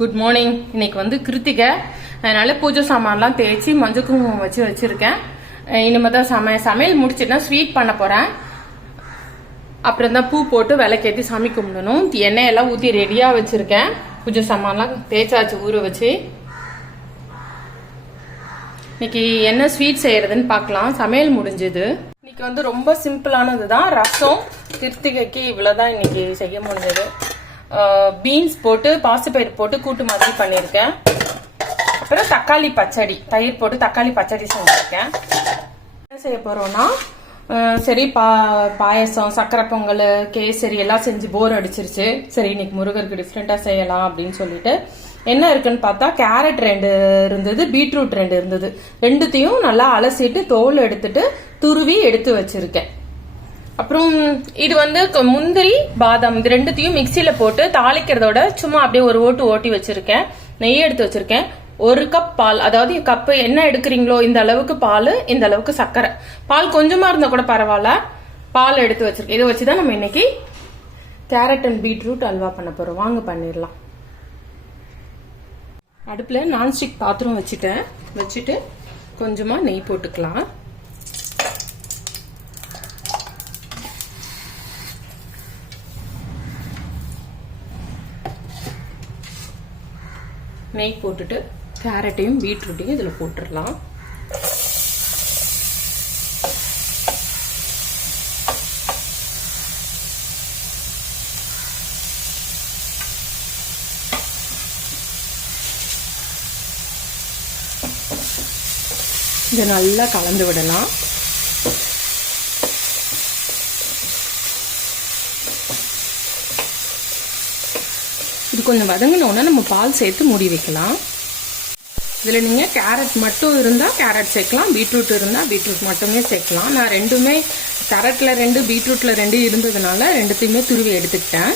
Good morning. இன்னைக்கு வந்து கிருத்திகை, அதனால பூஜை சாமான்லாம் தேய்ச்சி மஞ்சள் குங்குமம் வச்சு வச்சிருக்கேன். இனிமேல் தான் சமையல் முடிச்சுட்டு ஸ்வீட் பண்ண போறேன். அப்புறம் தான் பூ போட்டு விளக்கேற்றி சாமி கும்பிடணும். எண்ணெயெல்லாம் ஊற்றி ரெடியாக வச்சிருக்கேன். பூஜை சாமான்லாம் தேய்ச்சாச்சு ஊற வச்சு. இன்னைக்கு என்ன ஸ்வீட் செய்யறதுன்னு பார்க்கலாம். சமையல் முடிஞ்சது. இன்னைக்கு வந்து ரொம்ப சிம்பிளானது தான். ரசம் கிருத்திகைக்கு இவ்வளோதான் இன்னைக்கு செய்ய முடிஞ்சது. பீன்ஸ் போட்டு பாசிப்பயிறு போட்டு கூட்டு மாதிரி பண்ணியிருக்கேன். அப்புறம் தக்காளி பச்சடி, தயிர் போட்டு தக்காளி பச்சடி செஞ்சுருக்கேன். என்ன செய்ய போறோம்னா, சரி பாயசம், சக்கரை பொங்கல், கேசரி எல்லாம் செஞ்சு போர் அடிச்சிருச்சு. சரி இன்னைக்கு முருகருக்கு டிஃப்ரெண்டா செய்யலாம் அப்படின்னு சொல்லிட்டு என்ன இருக்குன்னு பார்த்தா கேரட் 2 இருந்தது, பீட்ரூட் 2 இருந்தது. ரெண்டுத்தையும் நல்லா அலசிட்டு தோல் எடுத்துட்டு துருவி எடுத்து வச்சிருக்கேன். அப்புறம் இது வந்து முந்திரி பாதாம் இது ரெண்டுத்தையும் மிக்சியில போட்டு தாளிக்கிறதோட சும்மா அப்படியே ஒரு ஓட்டி வச்சிருக்கேன். நெய் எடுத்து வச்சிருக்கேன். 1 கப் பால், அதாவது கப்பு என்ன எடுக்கிறீங்களோ இந்த அளவுக்கு பால், இந்த அளவுக்கு சர்க்கரை. பால் கொஞ்சமா இருந்தா கூட பரவாயில்ல, பால் எடுத்து வச்சிருக்கேன். இதை வச்சுதான் நம்ம இன்னைக்கு கேரட் அண்ட் பீட்ரூட் அல்வா பண்ண போறோம். வாங்க பண்ணிடலாம். அடுப்புல நான்ஸ்டிக் பாத்திரம் வச்சுட்டு கொஞ்சமா நெய் போட்டுக்கலாம். நெய் போட்டுட்டு கேரட்டையும் பீட்ரூட்டையும் இதில் போட்டுடலாம். இதை நல்லா கலந்து விடலாம். இது கொஞ்சம் வதங்கினோன்னா நம்ம பால் சேர்த்து மூடி வைக்கலாம். இதில் நீங்கள் கேரட் மட்டும் இருந்தால் கேரட் சேர்க்கலாம், பீட்ரூட் இருந்தால் பீட்ரூட் மட்டுமே சேர்க்கலாம். நான் ரெண்டுமே கேரட்டில் 2 பீட்ரூட்டில் 2 இருந்ததுனால ரெண்டுத்தையுமே துருவி எடுத்துக்கிட்டேன்.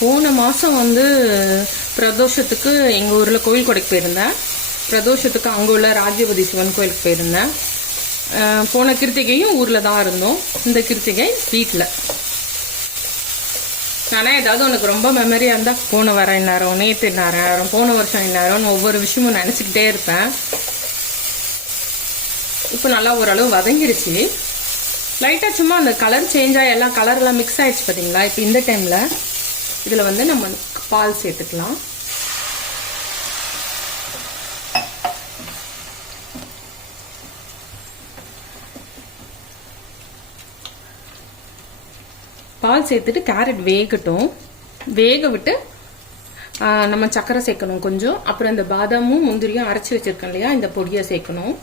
போன மாதம் வந்து பிரதோஷத்துக்கு எங்கள் ஊரில் கோயில் கொடைக்கு போயிருந்தேன். பிரதோஷத்துக்கு அங்கே உள்ள ராஜ்யபதி சிவன் கோயிலுக்கு போயிருந்தேன். போன கிருத்திகையும் ஊரில் தான் இருந்தோம். இந்த கிருத்திகை வீட்டில். ஆனால் ஏதாவது உனக்கு ரொம்ப மெமரியாக இருந்தால் போன வாரம் இந்நேரம், நேற்று இந்நேரம், போன வருஷம் இந்நேரம்னு ஒவ்வொரு விஷயமும் நினச்சிக்கிட்டே இருப்பேன். இப்போ நல்லா ஓரளவு வதங்கிடுச்சு. லைட்டாக சும்மா அந்த கலர் சேஞ்சாக எல்லாம் கலர்லாம் மிக்ஸ் ஆயிடுச்சு பார்த்தீங்களா. இப்போ இந்த டைமில் இதில் வந்து நம்ம பால் சேர்த்துக்கலாம். பால் சேர்த்துட்டு கேரட் வேகட்டும். வேக விட்டு நம்ம சக்கரை சேர்க்கணும் கொஞ்சம். அப்புறம் இந்த பாதாமும் முந்திரியும் அரைச்சி வச்சிருக்கோம் இல்லையா, இந்த பொடியை சேர்க்கணும்.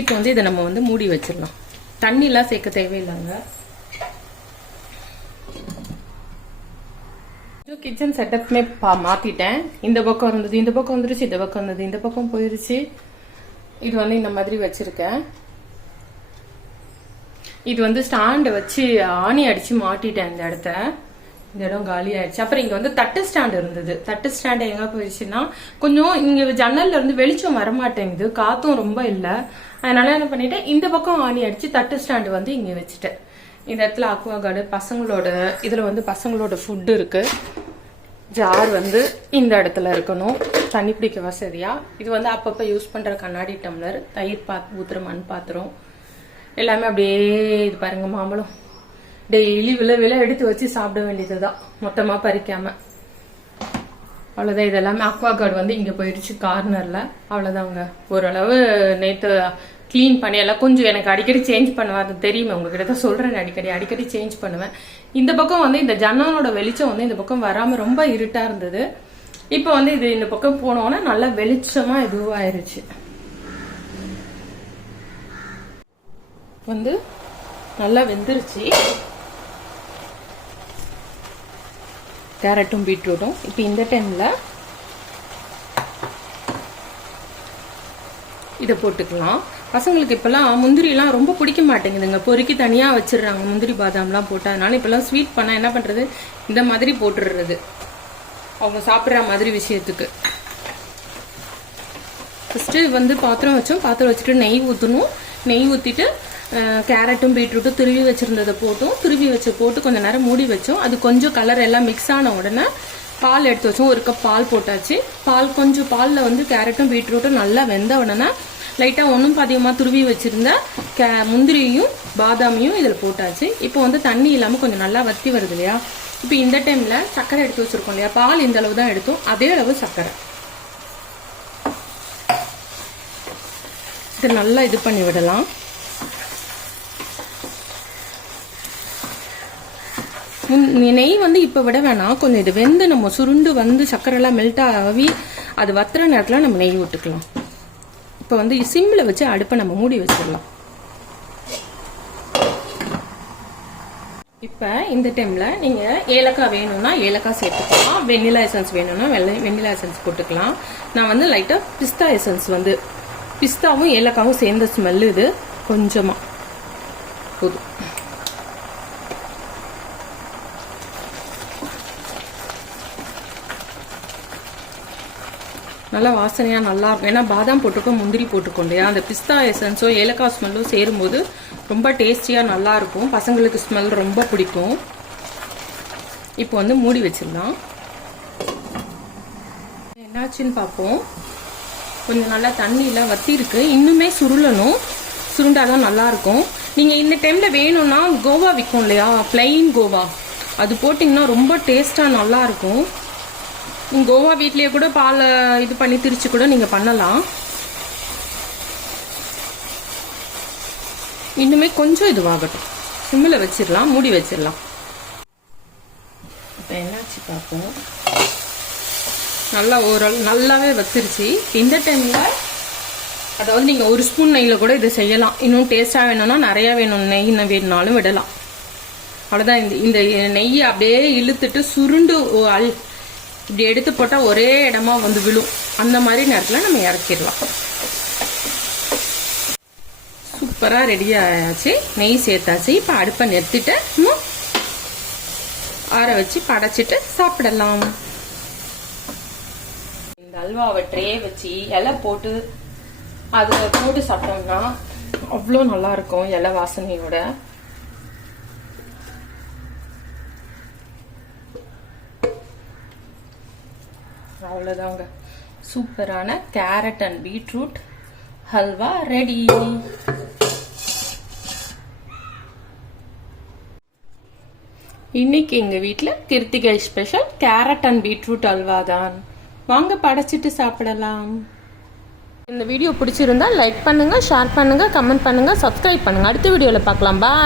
இப்போ வந்து இதை நம்ம வந்து மூடி வச்சிடலாம். தண்ணிலாம் சேர்க்க தேவையில்லைங்க. கிச்சன் செட்டப்மே மாத்திட்டேன். இந்த பக்கம் இருந்தது, இந்த பக்கம் வந்துருச்சு, இந்த பக்கம் இருந்தது, இந்த பக்கம் போயிருச்சு. இது வந்து இந்த மாதிரி வச்சிருக்கேன். இது வந்து ஸ்டாண்டை வச்சு ஆணி அடிச்சு மாட்டிட்டேன். இந்த இடம் காலி ஆயிடுச்சு. அப்புறம் இங்க வந்து தட்டு ஸ்டாண்ட் இருந்தது. தட்டு ஸ்டாண்ட் எங்க போயிடுச்சுன்னா, கொஞ்சம் இங்க ஜன்னல்ல இருந்து வெளிச்சம் வரமாட்டேங்குது, காத்தும் ரொம்ப இல்லை. அதனால என்ன பண்ணிட்டேன், இந்த பக்கம் ஆணி அடிச்சு தட்டு ஸ்டாண்டு வந்து இங்க வச்சுட்டேன். இந்த இடத்துல அக்வா கார்டு பசங்களோட, இதுல வந்து பசங்களோட ஃபுட் இருக்கு. ஜார் வந்து இந்த இடத்துல இருக்கணும், தண்ணி பிடிக்க வசதியா. இது வந்து அப்பப்ப யூஸ் பண்ற கண்ணாடி டம்ளர், தயிர் ஊத்துற மண் பாத்திரம் எல்லாமே அப்படியே. இது பாருங்க, மாம்பழம் டெய்லி விலை எடுத்து வச்சு சாப்பிட வேண்டியதுதான், மொத்தமா பறிக்காம. அவ்வளவுதான். இதெல்லாமே அக்வா கார்டு வந்து இங்க போயிடுச்சு கார்னர்ல. அவ்வளவுதாங்க. ஓரளவு நேற்று கிளீன் பண்ணி எல்லாம் கொஞ்சம் எனக்கு அடிக்கடி சேஞ்ச் பண்ணுவேன், அது தெரியுமே உங்ககிட்ட தான் சொல்றேன். அடிக்கடி சேஞ்ச் பண்ணுவேன். இந்த பக்கம் வந்து இந்த ஜன்னலோட வெளிச்சம் வந்து இந்த பக்கம் வராம ரொம்ப இருட்டா இருந்தது. இப்ப வந்து இது இந்த பக்கம் போனோம்னா நல்லா வெளிச்சமா இதுவாயிருச்சு. வந்து நல்லா வெந்துருச்சு கேரட்டும் பீட்ரூட்டும். இப்போ இந்த டைம்ல இதை போட்டுக்கலாம். பசங்களுக்கு இப்பெல்லாம் முந்திரிலாம் ரொம்ப பிடிக்க மாட்டேங்குதுங்க, பொறுக்கி தனியா வச்சிடுறாங்க முந்திரி பாதாம்லாம் போட்டு. அதனால இப்பெல்லாம் ஸ்வீட் பண்ண என்ன பண்றது, இந்த மாதிரி போட்டுடுறது அவங்க சாப்பிட்ற மாதிரி விஷயத்துக்கு. ஃபர்ஸ்ட் வந்து பாத்திரம் வச்சோம். பாத்திரம் வச்சுட்டு நெய் ஊற்றணும். நெய் ஊற்றிட்டு கேரட்டும் பீட்ரூட்டும் துருவி வச்சிருந்ததை துருவி போட்டு கொஞ்சம் நேரம் மூடி வச்சோம். அது கொஞ்சம் கலர் எல்லாம் மிக்ஸ் ஆன உடனே பால் எடுத்து வச்சோம். 1 கப் பால் போட்டாச்சு. கொஞ்சம் பாலில் வந்து கேரட்டும் பீட்ரூட்டும் நல்லா வெந்த உடனே லைட்டாக ஒன்றும் அதிகமாக துருவி வச்சிருந்த முந்திரியும் பாதாமியும் இதில் போட்டாச்சு. இப்போ வந்து தண்ணி இல்லாமல் கொஞ்சம் நல்லா வத்தி வருது இல்லையா? இப்போ இந்த டைமில் சர்க்கரை எடுத்து வச்சிருக்கோம் இல்லையா? பால் இந்த அளவு தான் எடுத்தோம், அதே அளவு சர்க்கரை இது நல்லா இது பண்ணி விடலாம். நெய் வந்து இப்போ விட வேணாம், கொஞ்சம் இது வெந்து நம்ம சுருண்டு வந்து சர்க்கரை எல்லாம் மெல்ட் ஆகி அது வத்துற நேரத்தில் நம்ம நெய் விட்டுக்கலாம். இப்போ வந்து சிம்மில் வச்சு அடுப்பை நம்ம மூடி வச்சிடலாம். இப்போ இந்த டைமில் நீங்கள் ஏலக்காய் வேணும்னா ஏலக்காய் சேர்த்துக்கலாம், வெண்ணிலா எசன்ஸ் வேணும்னா வெண்ணிலா எசன்ஸ் போட்டுக்கலாம். நான் வந்து லைட்டாக பிஸ்தா எசன்ஸ் வந்து பிஸ்தாவும் ஏலக்காவும் சேர்ந்த ஸ்மெல்லு இது கொஞ்சமாக போதும். நல்லா வாசனையாக நல்லா இருக்கும். ஏன்னா பாதாம் போட்டிருக்கோம், முந்திரி போட்டிருக்கோம் இல்லையா? அந்த பிஸ்தா எசன்ஸோ ஏலக்காய் ஸ்மெல்லோ சேரும்போது ரொம்ப டேஸ்டியாக நல்லா இருக்கும். பசங்களுக்கு ஸ்மெல் ரொம்ப பிடிக்கும். இப்போ வந்து மூடி வச்சிடலாம். என்னாச்சுன்னு பார்ப்போம். கொஞ்சம் நல்லா தண்ணியில் வத்தி இருக்கு, இன்னுமே சுருளணும். சுருண்டாதான் நல்லா இருக்கும். நீங்கள் இந்த டைமில் வேணும்னா கோவா விற்கும் இல்லையா? பிளைன் கோவா அது போட்டிங்கன்னா ரொம்ப டேஸ்ட்டாக நல்லா இருக்கும். கோவா வீட்லயே கூட பாலை இது பண்ணி திரிச்சு கூட நீங்க பண்ணலாம். இன்னுமே கொஞ்சம் இதுவாகட்டும், சிம்மில் வச்சிடலாம், மூடி வச்சிடலாம். இப்போ என்னாச்சு பார்ப்போம். நல்லா ஓரளவு நல்லாவே வச்சிருச்சு. இந்த டைம்ல அதாவது நீங்க 1 ஸ்பூன் நெய்யில் கூட இதை செய்யலாம். இன்னும் டேஸ்டா வேணும்னா நிறைய நெய் வேணும்னாலும் விடலாம். அவ்வளோதான். இந்த நெய்யை அப்படியே இழுத்துட்டு சுருண்டு இப்படி எடுத்து போட்டால் ஒரே இடமா வந்து விழும். அந்த மாதிரி நேரத்தில் நம்ம இறக்கிடலாம். சூப்பராக ரெடி ஆயாச்சு, நெய் சேர்த்தாச்சு. இப்போ அடுப்பை நிறுத்திட்டு ஆற வச்சு படைச்சிட்டு சாப்பிடலாம். இந்த அல்வாவை ட்ரே வச்சு இலை போட்டு அதில் போட்டு சாப்பிட்டோம்னா அவ்வளோ நல்லா இருக்கும், இலை வாசனையோட. அவ்வளோதாங்க, சூப்பரான carrot and beetroot halwa ready. இன்னைக்கு எங்க வீட்டில் Krithigai special carrot and beetroot halwa தான். வாங்க படைச்சிட்டு சாப்பிடலாம். இந்த வீடியோ பிடிச்சிருந்தா லைக் பண்ணுங்க, ஷேர் பண்ணுங்க, கமெண்ட் பண்ணுங்க, சப்ஸ்கிரைப் பண்ணுங்க. அடுத்த வீடியோவில் பார்க்கலாம். பாய்.